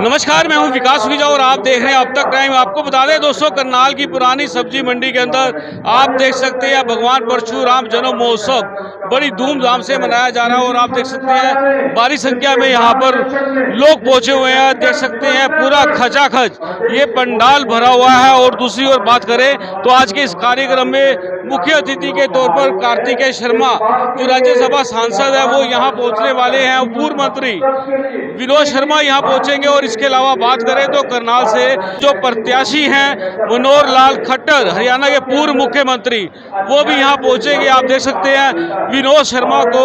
नमस्कार, मैं हूं विकास सुखीजा और आप देख रहे हैं अब तक टाइम। आपको बता दें दोस्तों, करनाल की पुरानी सब्जी मंडी के अंदर आप देख सकते हैं भगवान परशुराम जन्म महोत्सव बड़ी धूमधाम से मनाया जा रहा है और आप देख सकते हैं भारी संख्या में यहाँ पर लोग पहुंचे हुए हैं। देख सकते हैं पूरा खचाखच ये पंडाल भरा हुआ है। और दूसरी ओर बात करें तो आज के इस कार्यक्रम में मुख्य अतिथि के तौर पर कार्तिकेय शर्मा जो राज्यसभा सांसद है वो यहाँ पहुँचने वाले हैं। पूर्व मंत्री विनोद शर्मा यहाँ पहुंचेंगे। और इसके अलावा बात करें तो करनाल से जो प्रत्याशी हैं मनोहर लाल खट्टर, हरियाणा के पूर्व मुख्यमंत्री, वो भी यहाँ पहुंचेंगे। आप देख सकते हैं विनोद शर्मा को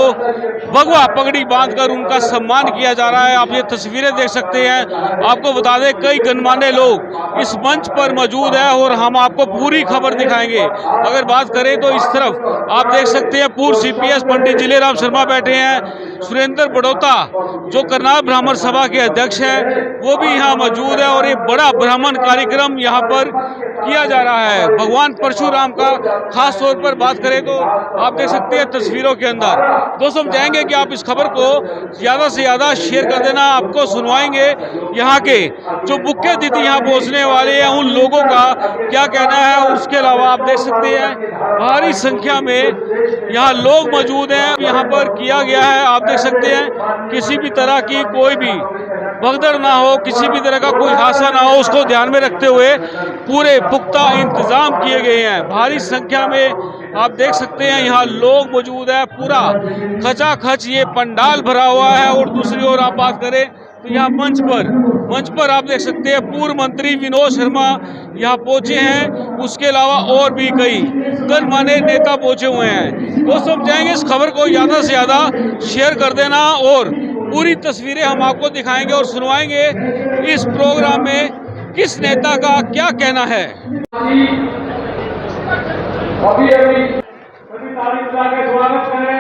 भगवा पगड़ी बांधकर उनका सम्मान किया जा रहा है। आप ये तस्वीरें देख सकते हैं। आपको बता दें कई गणमान्य लोग इस मंच पर मौजूद है और हम आपको पूरी खबर दिखाएंगे। अगर बात करें तो इस तरफ आप देख सकते हैं पूर्व CPS पंडित जिलेराम शर्मा बैठे हैं। सुरेंद्र बड़ौता जो करनाल ब्राह्मण सभा के अध्यक्ष हैं वो भी यहाँ मौजूद है। और एक बड़ा ब्राह्मण कार्यक्रम यहाँ पर किया जा रहा है भगवान परशुराम का। खास तौर पर बात करें तो आप देख सकते हैं तस्वीरों के अंदर। दोस्तों हम चाहेंगे कि आप इस खबर को ज़्यादा से ज़्यादा शेयर कर देना। आपको सुनवाएंगे यहाँ के जो मुख्य अतिथि यहाँ पहुँचने वाले हैं उन लोगों का क्या कहना है। उसके अलावा आप देख सकते हैं भारी संख्या में यहाँ लोग मौजूद हैं। यहाँ पर किया गया है, आप देख सकते हैं किसी भी तरह की कोई भी भगदड़ ना हो, किसी भी तरह का कोई हादसा ना हो, उसको ध्यान में रखते हुए पूरे पुख्ता इंतजाम किए गए हैं। भारी संख्या में आप देख सकते हैं यहाँ लोग मौजूद है। पूरा खचाखच ये पंडाल भरा हुआ है। और दूसरी ओर आप बात करें तो यहाँ मंच पर आप देख सकते हैं पूर्व मंत्री विनोद शर्मा यहाँ पहुंचे हैं। उसके अलावा और भी कई गणमान्य नेता पहुंचे हुए हैं। दोस्तों हम चाहेंगे इस खबर को ज़्यादा से ज़्यादा शेयर कर देना और पूरी तस्वीरें हम आपको दिखाएंगे और सुनवाएंगे इस प्रोग्राम में किस नेता का क्या कहना है। अभी सभी तारीफ का स्वागत करें।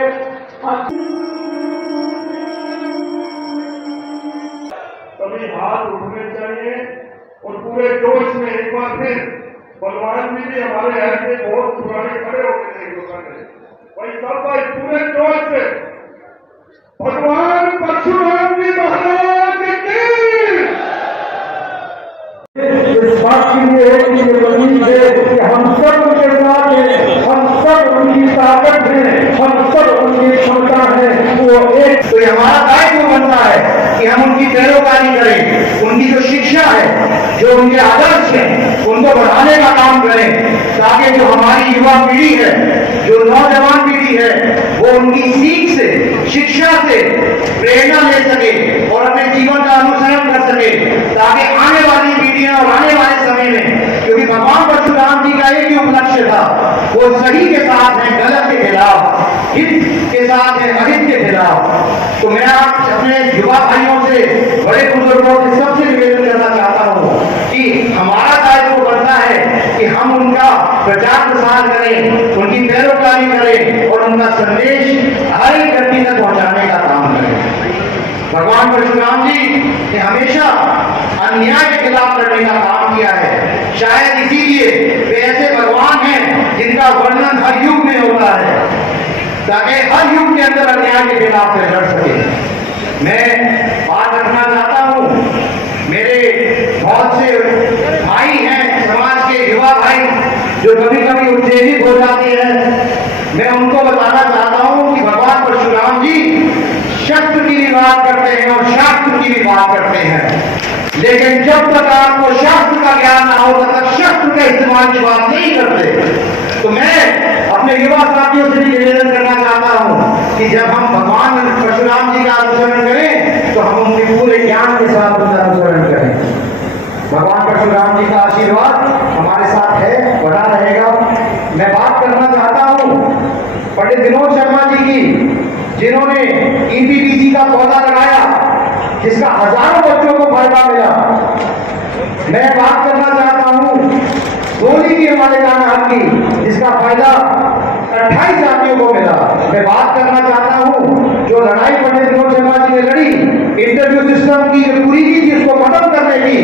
सभी हाथ उठने चाहिए और पूरे जोश में एक बार फिर बलवान जी भी हमारे यहाँ के बहुत पुराने खड़े हो गए भाई सब भाई पूरे जोश से भगवान परशुराम जी महाराज की इस बात के लिए कि हम सब उनके साथ हैं, हम सब उनकी ताकत है, हम सब उनकी क्षमता है। वो एक तो हमारा दायित्व बनता है कि हम उनकी पैरोकारी करें, उनकी जो शिक्षा है, जो उनके आदर्श हैं, उनको बढ़ाने का काम करें ताकि जो हमारी युवा पीढ़ी है, जो नौजवान पीढ़ी है, वो उनकी सीख से, शिक्षा से प्रेरणा ले सके और अपने जीवन का अनुसरण कर सके ताकि आने वाली पीढ़ियां और आने वाले समय में, क्योंकि भगवान परशुराम जी का एक ही उपलक्ष्य था, वो सही के साथ है, गलत के खिलाफ, हित के साथ है, अहित के खिलाफ। तो मैं आप अपने युवा भाइयों से, बड़े बुजुर्गों से सबसे निवेदन करना चाहता हूँ कि हमारा दायित्व बनता है कि हम उनका प्रचार प्रसार करें, उनकी पैरोकारी करें और उनका संदेश हर एक व्यक्ति तक पहुंचाने का काम करें। भगवान परशुराम जी ने हमेशा अन्याय के खिलाफ लड़ने का काम किया है। शायद इसीलिए वे ऐसे भगवान हैं जिनका वर्णन हर युग में होता है ताकि हर युग के अंदर अन्याय के खिलाफ लड़ सके। मैं बात रखना चाहता हूँ, मेरे बहुत से भाई हैं समाज के युवा भाई जो कभी कभी उत्तेजित हो जाते हैं। मैं उनको बताना चाहता हूँ कि भगवान परशुराम जी शस्त्र की भी बात करते हैं और शास्त्र की भी बात करते हैं, लेकिन जब तक आपको शास्त्र का ज्ञान ना हो तब तक शस्त्र का इस्तेमाल की बात नहीं करते। तो मैं अपने युवा साथियों से भी निवेदन करना चाहता हूं कि जब हम भगवान परशुराम जी का अनुसरण करें तो हम उनके पूरे ज्ञान के साथ उनका अनुसरण करें। भगवान परशुराम जी का आशीर्वाद हमारे साथ है, बना रहेगा। मैं बात करना चाहता हूं पंडित विनोद शर्मा जी की, जिन्होंने EPBC का पौधा लगाया जिसका हजारों बच्चों को फायदा मिला। मैं बात करना चाहता हूं गोली की हमारे कान की जिसका फायदा 28 जातियों को मिला। मैं बात करना चाहता हूं जो लड़ाई पंडित विनोद शर्मा जी ने लड़ी इंटरव्यू सिस्टम की, जो पूरी की थी उसको खत्म करने की,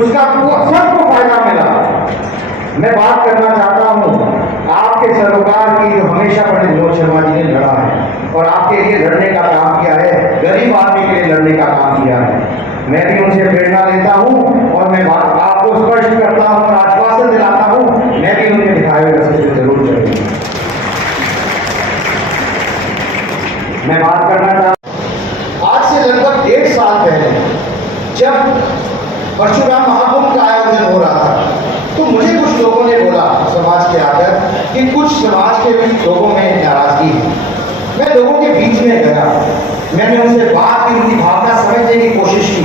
उसका सबको फायदा मिला। मैं बात करना चाहता हूं आपके सरोकार की जो हमेशा पंडित विनोद शर्मा जी ने लड़ा है और आपके लिए लड़ने का काम किया है, गरीब आदमी के लिए लड़ने का काम किया है। मैं भी उनसे प्रेरणा लेता हूँ और मैं बात आपको स्पष्ट करता हूँ और आश्वासन दिलाता हूँ, मैं भी उनके दिखाए हुए रास्ते पे जरूर चलूंगा। मैं बात करना चाहता आज से लगभग 1.5 साल पहले जब परशुराम महाकुंभ का आयोजन हो रहा था, तो मुझे कुछ लोगों ने बोला समाज के आकर कि कुछ समाज के लोगों में नाराजगी है। मैं लोगों के बीच में गया, मैंने उनसे बात की, उनकी भावना समझने की कोशिश की,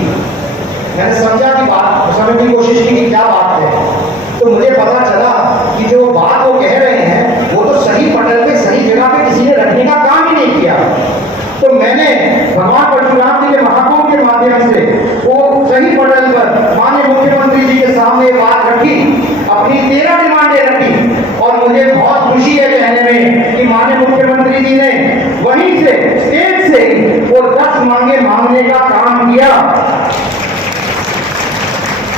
मैंने समझा कि बात समझने की कोशिश की कि क्या बात है। तो मुझे पता चला कि जो बात वो कह रहे हैं वो तो सही पटल पे सही जगह पे किसी ने रखने का काम ही नहीं किया। तो मैंने भगवान परशुराम जी के महाकुंभ के माध्यम से वो सही पटल पर माननीय मुख्यमंत्री जी के सामने बात रखी, अपनी 13 डिमांडें रखी और मुझे बहुत खुशी है कहने में कि माननीय मुख्यमंत्री जी ने वहीं से स्टेज से वो 10 मांगे मांगने का काम किया,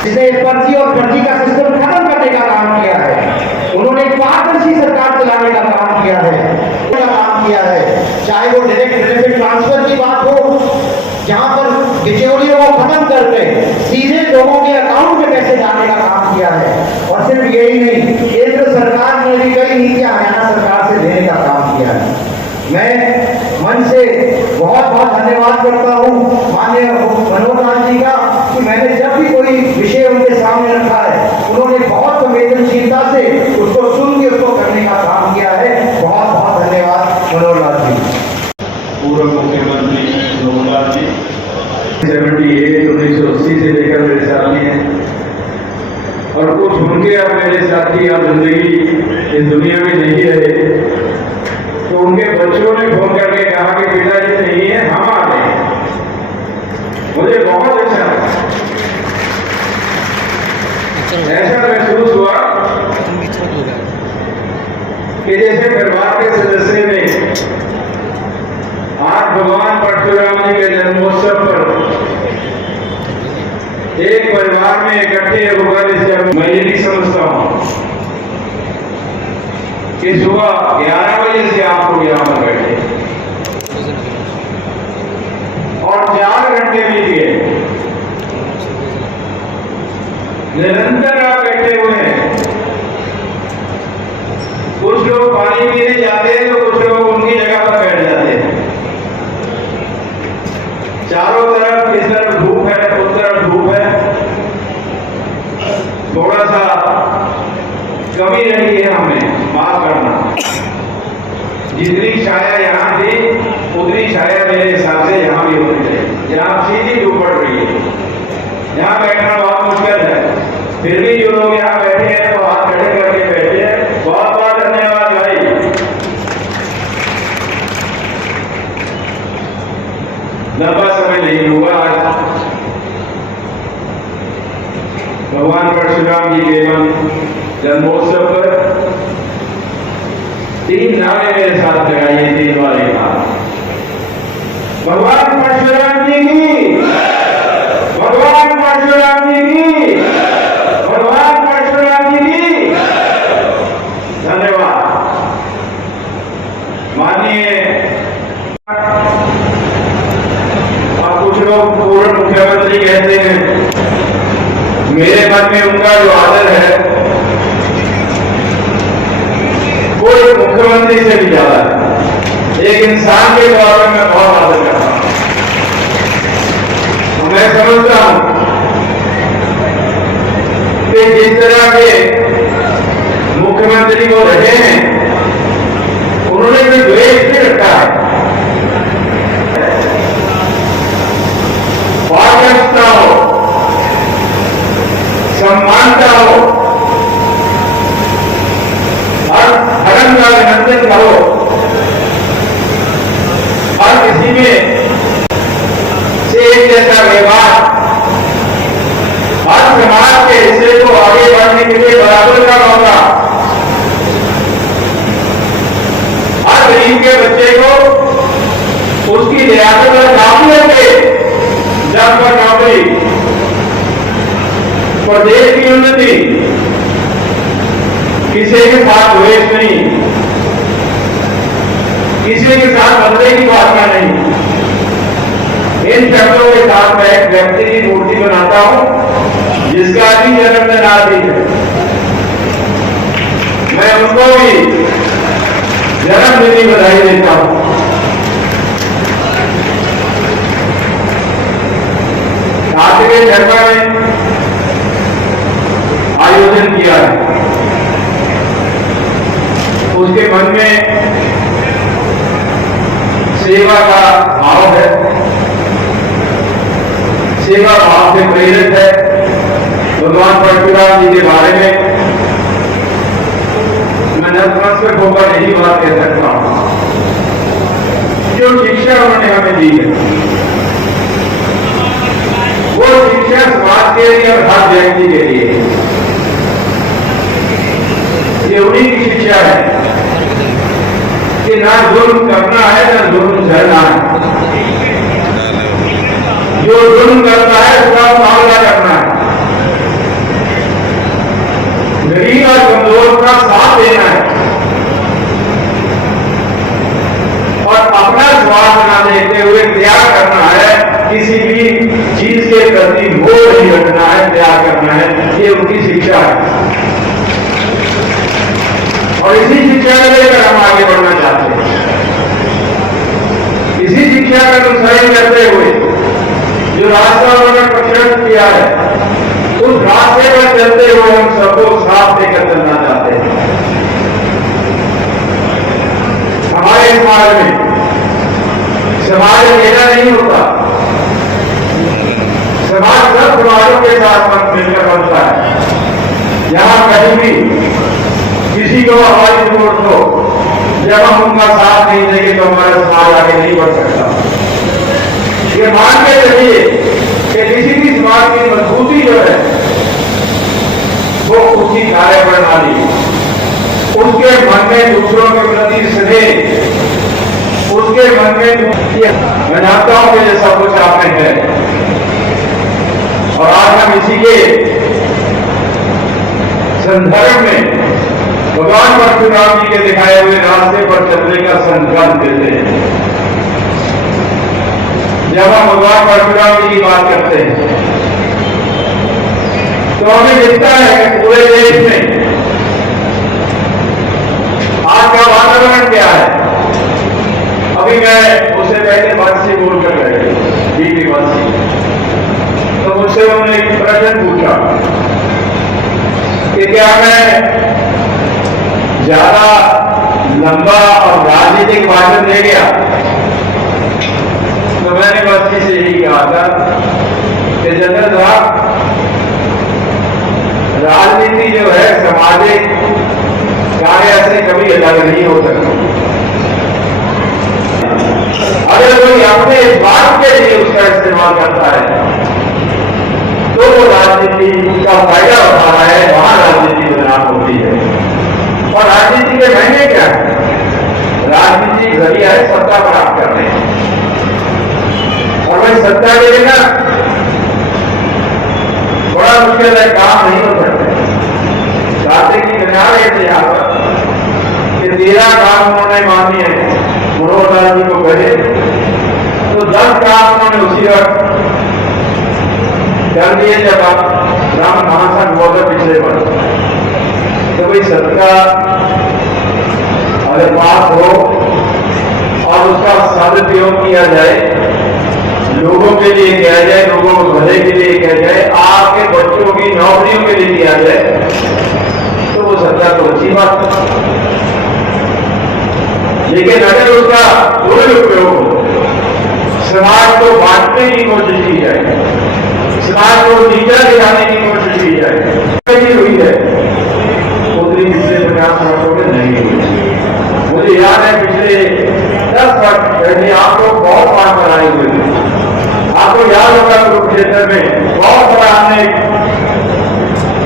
जिसने पर्ची और फर्जी का सिस्टम खत्म करने का काम किया है। उन्होंने पारदर्शी सरकार चलाने का काम किया है, चाहे वो डायरेक्ट बेनिफिट ट्रांसफर की बात हो, जहां पर बिचौलियों को खत्म करके सीधे लोगों के अकाउंट में पैसे डालने का काम किया है। और सिर्फ यही नहीं, केंद्र सरकार ने भी कई नीतियां हरियाणा सरकार से देने का काम किया है। मैं मन से बहुत बहुत धन्यवाद करता हूँ माननीय मनोहर लाल जी का कि मैंने जब भी कोई विषय उनके सामने रखा है, उन्होंने बहुत संवेदनशीलता से उसको सुन के उसको करने का काम किया है। बहुत बहुत धन्यवाद मनोहर लाल जी। पूर्व मुख्यमंत्री मनोहर लाल जी 1980 से लेकर मेरे साथी हैं और कुछ उनके अब मेरे साथी अब जिंदगी इस दुनिया में नहीं रहे, तो उनके बच्चों ने फोन करके कहा कि पिताजी नहीं है, हम आ गए। मुझे बहुत अच्छा ऐसा महसूस हुआ कि जैसे परिवार के सदस्य ने आज भगवान परशुराम जी के जन्मोत्सव पर एक परिवार में इकट्ठे होकर इसे मैं ये नहीं समझता हूं कि सुबह 11 बजे से आप लोग यहां पर बैठे और 4 घंटे बीत गए, निरंतर आप बैठे हुए हैं। कुछ लोग पानी पीने जाते हैं तो कुछ लोग उनकी जगह पर बैठ जाते हैं। चारों तरफ इस तरफ धूप है, उस तरफ धूप है, थोड़ा सा कमी रही है, हमें माफ करना। जितनी छाया यहाँ थी उतनी छाया मेरे हिसाब से यहाँ भी होनी चाहिए। यहाँ सीधी धूप पड़ रही है, यहाँ बैठना बहुत मुश्किल है, फिर भी जो लोग यहाँ बैठे हैं वो हाथ खड़े करके बैठे हैं। बहुत बहुत धन्यवाद भाई। लंबा समय नहीं हुआ, आज भगवान परशुराम जी के जन्मोत्सव पर 3 नारे मेरे साथ लगाइए, 3 बार एक बार। भगवान परशुराम जी की, भगवान परशुराम जी की, भगवान परशुराम जी की। धन्यवाद। माननीय अब कुछ लोग पूर्व मुख्यमंत्री कहते हैं, मेरे मन में उनका जो आदर है वो एक मुख्यमंत्री से भी ज्यादा है। एक इंसान के तौर पर मैं बहुत आदर करता हूं। मैं समझता हूं कि जिस तरह के मुख्यमंत्री वो रहे हैं, उन्होंने भी द्वेष नहीं रखा है, पारदर्शिता हो, समानता हो, हर धर्म का नियंत्रण करो, हर किसी में से एक जैसा व्यवहार, हर समाज के हिस्से को आगे बढ़ने के लिए बराबर का मौका, हर गरीब के बच्चे को उसकी रियासत और काबिलियत के दम पर नौकरी, प्रदेश की उन्नति, किसी के साथ द्वेष नहीं, किसी के साथ बदले की भावना नहीं, इन शब्दों के साथ मैं एक व्यक्ति की मूर्ति बनाता हूं जिसका भी जन्मदिन आज ही है। मैं उनको भी जन्मदिन की बधाई देता हूं। आज के शर्मा ने आयोजन किया है, उसके मन में सेवा का भाव है, सेवा भाव से प्रेरित है। भगवान परशुराम जी के बारे में मैं नतमस्तक होकर यही बात कह सकता हूं, जो शिक्षा उन्होंने हमें दी है वो शिक्षा समाज के लिए और हर व्यक्ति के लिए, ये उन्हीं की शिक्षा है कि ना जुल्म करना है ना जुल्म झेलना है। जो जुल्म करता है उसका मुकाबला करना है, गरीब और कमजोर का साथ देना है और अपना स्वार्थ न देखते हुए त्याग करना है। किसी भी चीज के प्रति मोह नहीं रखना है, त्याग करना है। ये उनकी शिक्षा है और इसी शिक्षा को लेकर हम आगे बढ़ना चाहते हैं। इसी शिक्षा का अनुसरण करते हुए जो रास्ता उन्होंने प्रशस्त किया है, उस रास्ते पर चलते हुए हम सबको साथ लेकर चलना चाहते हैं। हमारे समाज में समाज अकेला नहीं होता, समाज सब समाजों के साथ मिलकर बनता है। यहां कहीं भी किसी को हमारी जरूरत हो, जब हम उनका साथ नहीं देंगे तो हमारा समाज आगे नहीं बढ़ सकता। ये मान के चलिए कि किसी भी समाज की मजबूती जो है वो उसकी कार्य प्रणाली, उसके मन में दूसरों के प्रति स्नेह, उसके मन में मैं जानता हूं कि ये सब कुछ आप में है और आज हम इसी के संदर्भ में भगवान परशुराम जी के दिखाए हुए रास्ते पर चलने का संकल्प देते हैं। जब हम भगवान परशुराम जी की बात करते हैं तो हमें दिखता है कि पूरे देश में आज का वातावरण क्या है। अभी मैं उससे पहले बात से बोलकर गए बीती बात से, तो मुझसे उन्होंने एक प्रश्न पूछा कि क्या मैं ज्यादा लंबा और राजनीतिक भाषण दे गया। तो मैंने बच्ची से यही कहा था कि जनरल साहब, राजनीति जो है सामाजिक कार्य से कभी अलग नहीं हो सकती। अगर कोई अपने स्वार्थ के लिए उसका इस्तेमाल करता है तो वो राजनीति का फायदा उठा रहा है, वहां राजनीति बदनाम होती है। और राजनीति के महंगे क्या है? राजनीति जरिया है सत्ता प्राप्त करने, और वही सत्ता के लिए ना बड़ा मुश्किल है, काम नहीं हो सकता। कार्तिक की बना रहे थे यहाँ पर कि 13 काम उन्होंने मानी है, मनोहर लाल जी को कहे तो 10 काम उन्होंने उसी वक्त कर दिए जब आप ब्राह्मण महासंघ हुआ था पिछले वर्ष। तो भाई सत्ता अगर पास हो और उसका सदुपयोग किया जाए, लोगों के लिए किया जाए, लोगों को भले के लिए किया जाए, आपके बच्चों की नौकरियों के लिए किया जाए, तो वो सत्ता तो अच्छी बात है। लेकिन अगर उसका दुरुपयोग हो, समाज को बांटने की कोशिश की जाए, समाज को नीचा दिखाने की कोशिश की जाए, नहीं हुई है उतनी पिछले 50 वर्षों में नहीं हुई। मुझे याद है पिछले 10 वर्ष पहले आपको बहुत बार बनाए हुए थे। आपको याद होगा कुरुक्षेत्र में बहुत बड़ा हमने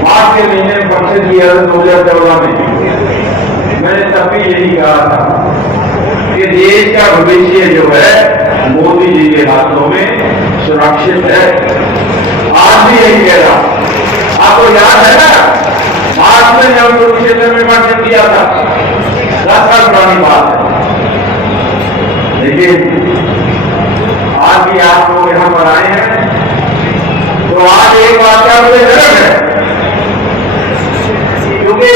मार्च के महीने में फंक्शन किया था 2014 में। मैंने तब भी यही कहा था कि देश का भविष्य जो है मोदी जी के हाथों में सुरक्षित है। आज भी यही कह रहा। आपको याद है ना मार्च में जब कुरुक्षेत्र में फंक्शन किया था, 10 साल पुरानी बात है। लेकिन आज भी आप लोग आज एक बात का मुझे गर्व है, क्योंकि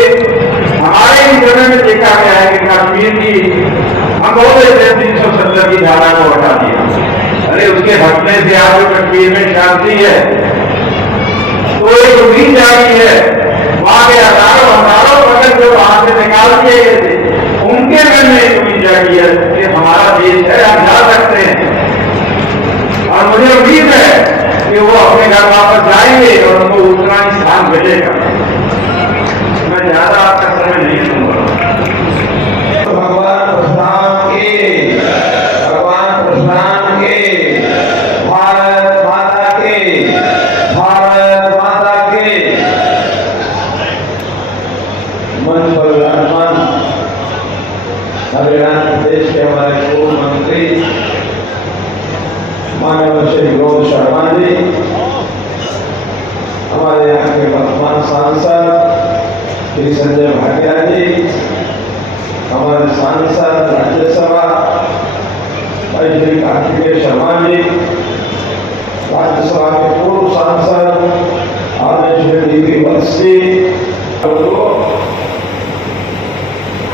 हमारे ही समय में देखा गया है कि कश्मीर की हम बोलते थे 370 की धारा को हटा दिया। अरे उसके हटने से आज जो कश्मीर में शांति है, तो एक उम्मीद जागी है। वहां के हजारों पटक जो वहां से निकाल दिए गए थे, उनके मन में एक उम्मीद जागी है कि हमारा देश है, हम जा सकते हैं। और मुझे उम्मीद है कि वो अपने घर वापस जाएंगे और उनको उतना ही स्थान मिलेगा। मैं ज्यादा आपका समय नहीं लूंगा। भगवान प्रधान के, भगवान प्रधान के, भारत माता के, भारत माता के। मंच पर विराजमान हरियाणा प्रदेश के हमारे पूर्व मंत्री माननीय श्री विनोद शर्मा जी, हमारे यहाँ के वर्तमान सांसद श्री संजय भाटिया जी, हमारे सांसद राज्यसभा भाई श्री कार्तिकेय शर्मा जी, राज्यसभा के पूर्व सांसद आदरणीय श्री डीपी वत्स जी,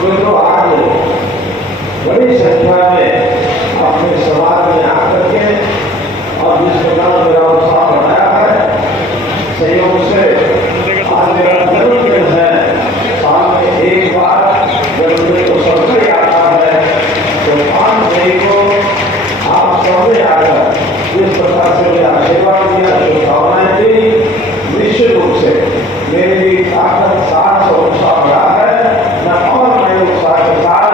तो आज बड़ी संख्या में अपने समाज में आकर के और जिस प्रकार मेरा उत्साह बढ़ाया है, सहयोग से आज मेरा जन्मदिन है। साल में एक बार जन्मदिन को सबसे आता है, तो 5 मई को आप सबने आकर जिस प्रकार से मेरा आशीर्वाद दिया, शुभकामनाएं दी, निश्चित रूप से मेरी ताकत साथ और उत्साह बढ़ा है। मैं और नए उत्साह के साथ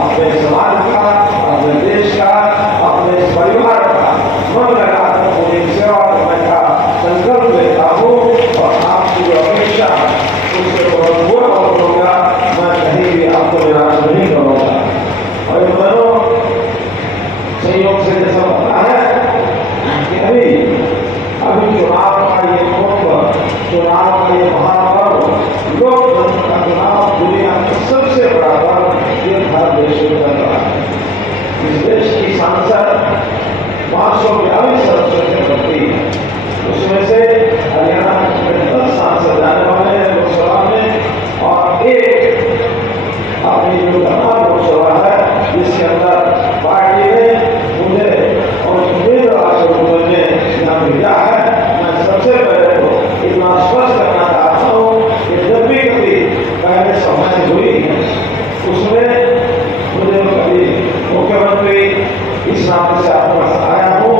अपने समाज का, अपने देश का, अपने परिवार का मन लगाकर पूरी सेवा करने का संकल्प लेता हूँ और आपकी जो अपेक्षा उससे बहुत पूर्ण होगा। मैं कहीं भी आपको निराश नहीं करूँगा। और दोनों संयोग से जैसा पता है कि अभी चुनाव का ये कुंभ, चुनाव का ये महापर्व, लोकतंत्र का चुनाव दुनिया का सबसे बड़ा पर्व ये भारत देश में चल रहा है। इस देश की सांसद 542 सदस्यों से बढ़ती है, उसमें से हरियाणा में 10 सांसद आने वाले हैं लोकसभा में, और एक अपनी जो धर्मा लोकसभा है जिसके अंदर पार्टी ने मुझे और उम्मीदवार से मुझे नाम भेजा है। मैं सबसे पहले तो इतना स्पष्ट करना चाहता हूँ कि जब भी कभी पहले सभा हुई है उसमें मुझे कभी मुख्यमंत्री इस नाते से आपके पास आया हूँ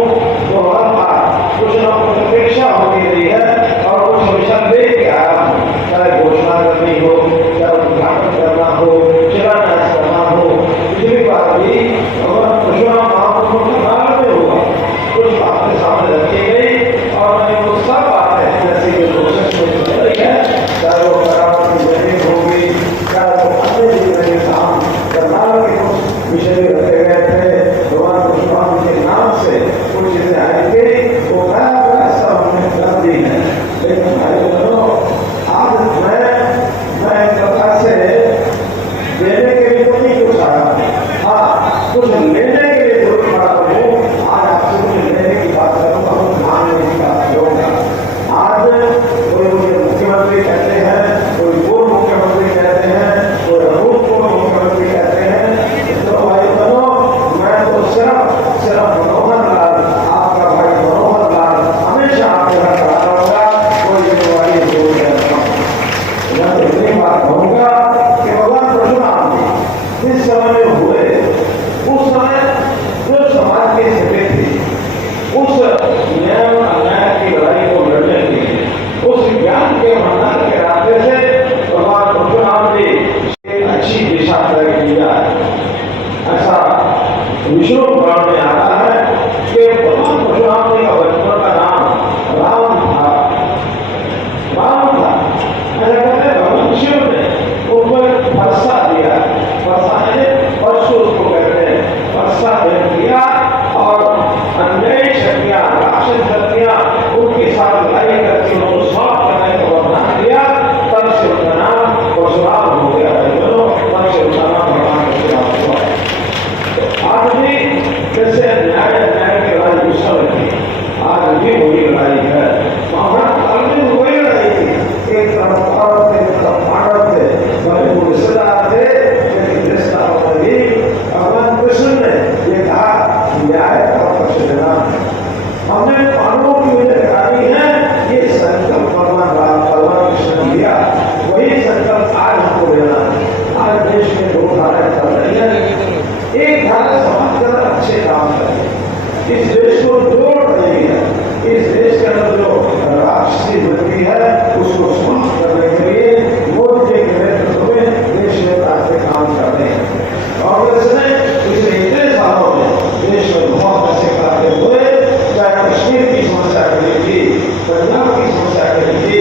की समस्या कही थी,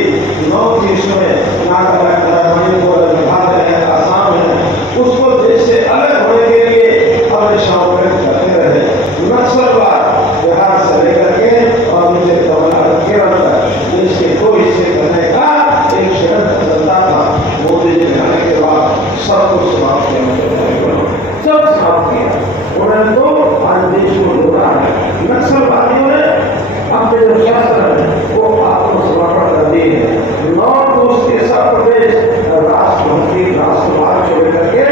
9 देशों में नागालैंड, मणिपुर, मेघालय, आसाम है, उसको देश से अलग होने के लिए हमेशा प्रयत्न करते रहे। नक्सलवाद बिहार से लेकर के और नीचे तमिलनाडु, केरल तक देश के 2 हिस्से करने का एक षड्यंत्र चलता था। मोदी जी आने के बाद सब कुछ समाप्त किया, सब समाप्त किया। उन्होंने तो आज देश को जोड़ा है। नक्सलवादियों ने अपने जो शासन है वो आत्मसमर्पण कर दिए हैं। नॉर्थ ईस्ट के सब प्रदेश राष्ट्रभक्ति, राष्ट्रवाद को लेकर के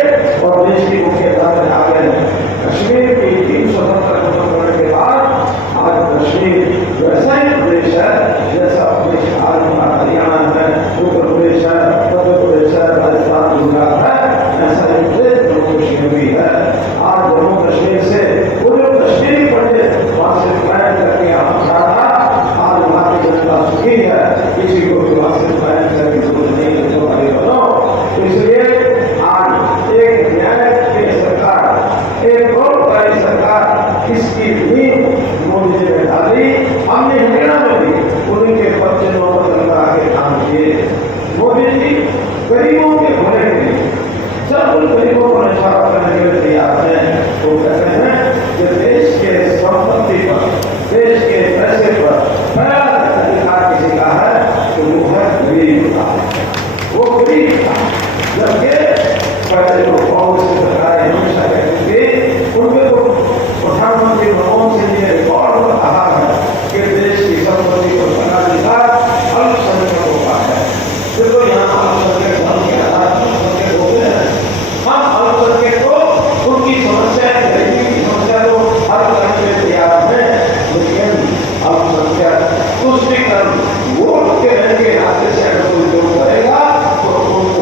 और देश की मुख्यधारा में आ गए हैं। कश्मीर की 3 स्वतंत्रता खत्म करने के बाद आज कश्मीर वैसा ही प्रदेश है जैसा प्रदेश आज हरियाणा है, उत्तर प्रदेश है, मध्य प्रदेश है, राजस्थान, गुजरात है, ऐसा ही प्रदेश जम्मू कश्मीर भी है। आज जम्मू कश्मीर से वो जो कश्मीरी पंडित वहां से प्लान करके यहाँ पहुंचा था, आज वहां की जनता सुखी है, किसी को भी वहां से प्लान करके जरूरत नहीं है। तो भाई बनो, इसलिए आज एक न्याय की सरकार, एक परोपकारी सरकार, इसकी नींव मोदी जी ने डाली। हमने हरियाणा में भी उनके 25 पर आगे काम किए। मोदी जी गरीबों के भले के लिए सब उन गरीबों को निछावर करने के लिए तैयार हैं। वो कहते हैं कि देश के संपत्ति पर, देश के पैसे पर पहला अधिकार किसी का है तो वो है गरीब का, वो गरीब का। जबकि पहले जो कांग्रेस की सरकारें हमेशा कहती थी, उनके तो प्रधानमंत्री मनमोहन सिंह जी ने रिकॉर्ड में कहा है कि देश की संपत्ति को सर्वाधिकार अल्पसंख्यक को पाया है। देखो यहाँ अल्पसंख्यक धर्म के आधार पर अल्पसंख्यक होते हैं। हम अल्पसंख्यक को उनकी समस्या, गरीबी की समस्या को हल करने के लिए तैयार हैं, लेकिन अल्पसंख्यक तुष्टिकरण वोट के रहने के नाते से अगर कोई जो करेगा तो उनको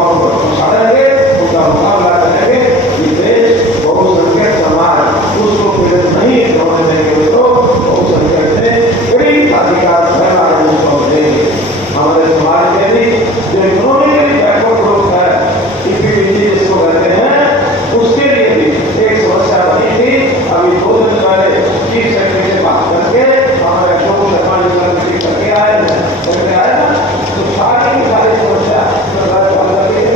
हम फंसाएंगे, उनका मुकाबला करेंगे। ये देश बहुसंख्यक समाज उसको पीड़ित नहीं होने देंगे, तो बहुसंख्यक से गरीब का अधिकार पहला उसको देंगे। हमारे समाज में भी जो इकोनॉमिकली बैकवर्ड ग्रुप है, ईपीडीपी जिसको कहते हैं, उसके लिए भी एक समस्या बनी थी। अभी 2 दिन पहले चीफ सेक्रेटरी से बात करके हमारे अशोक शर्मा जी का मीटिंग करके आए हैं, तो सारी की सारी समस्या सरकार चालू कर रही है।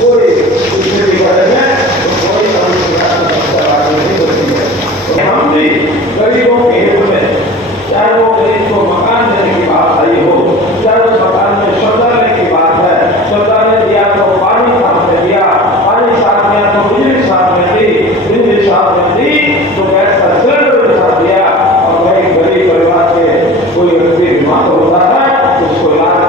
कोई दूसरे बिगड़े हैं तो कोई समस्या नहीं होती है। हम भी गरीबों के हित में, चाहे वो गरीब को मकान देने की बात आई हो, चाहे उस मकान में शौचालय की बात है, शौचालय दिया तो पानी साथ में दिया, पानी साथ में तो बिजली साथ में दी, बिजली साथ में दी तो गैस का सिलेंडर भी साथ दिया। और वही गरीब परिवार के कोई व्यक्ति बीमार होता है उसको इलाज